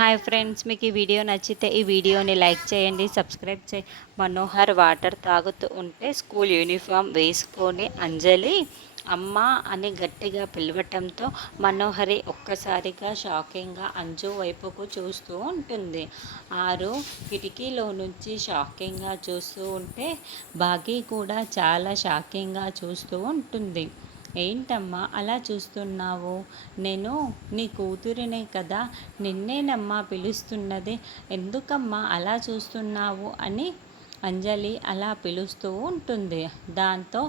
Hi friends, మీకు ఈ video నచ్చితే ఈ వీడియోని లైక్ చేయండి, సబ్స్క్రైబ్ చేయి. మనోహర్ వాటర్ తాగుతూ ఉంటే స్కూల్ యూనిఫామ్ వేసుకొని అంజలి అమ్మ అని గట్టిగా పిలవటంతో మనోహరి ఒక్కసారిగా షాకింగ్గా అంజు వైపుకు చూస్తూ ఉంటుంది. ఆరు కిటికీలో నుంచి షాకింగ్గా చూస్తూ ఉంటే బాగీ కూడా చాలా షాకింగ్గా చూస్తూ ఉంటుంది. ఏంటమ్మా అలా చూస్తున్నావు? నేను నీ కూతురినే కదా, నిన్నేనమ్మా పిలుస్తున్నది. ఎందుకమ్మా అలా చూస్తున్నావు అని అంజలి అలా పిలుస్తూ ఉంటుంది. దాంతో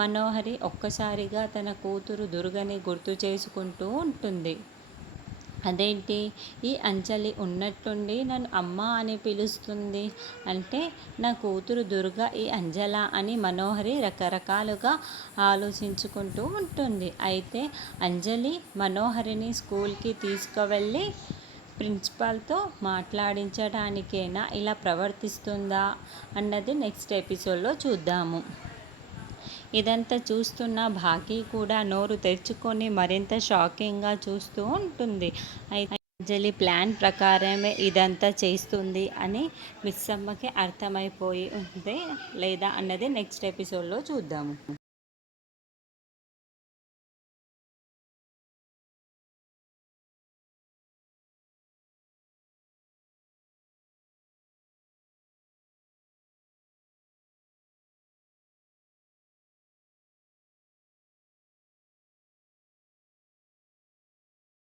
మనోహరి ఒక్కసారిగా తన కూతురు దుర్గని గుర్తు చేసుకుంటూ ఉంటుంది. అదేంటి, ఈ అంజలి ఉన్నట్టుండి నన్ను అమ్మ అని పిలుస్తుంది అంటే నా కూతురు దుర్గ ఈ అంజల అని మనోహరి రకరకాలుగా ఆలోచించుకుంటూ ఉంటుంది. అయితే అంజలి మనోహరిని స్కూల్కి తీసుకువెళ్ళి ప్రిన్సిపాల్తో మాట్లాడించడానికైనా ఇలా ప్రవర్తిస్తుందా అన్నది నెక్స్ట్ ఎపిసోడ్లో చూద్దాము. ఇదంతా చూస్తున్న భాగ్య కూడా నోరు తెరుచుకొని మరింత షాకింగ్గా చూస్తూ ఉంటుంది. అయితే అంజలి ప్లాన్ ప్రకారమే ఇదంతా చేస్తుంది అని మిస్సమ్మకి అర్థమైపోయి ఉంది లేదా అన్నది నెక్స్ట్ ఎపిసోడ్లో చూద్దాము.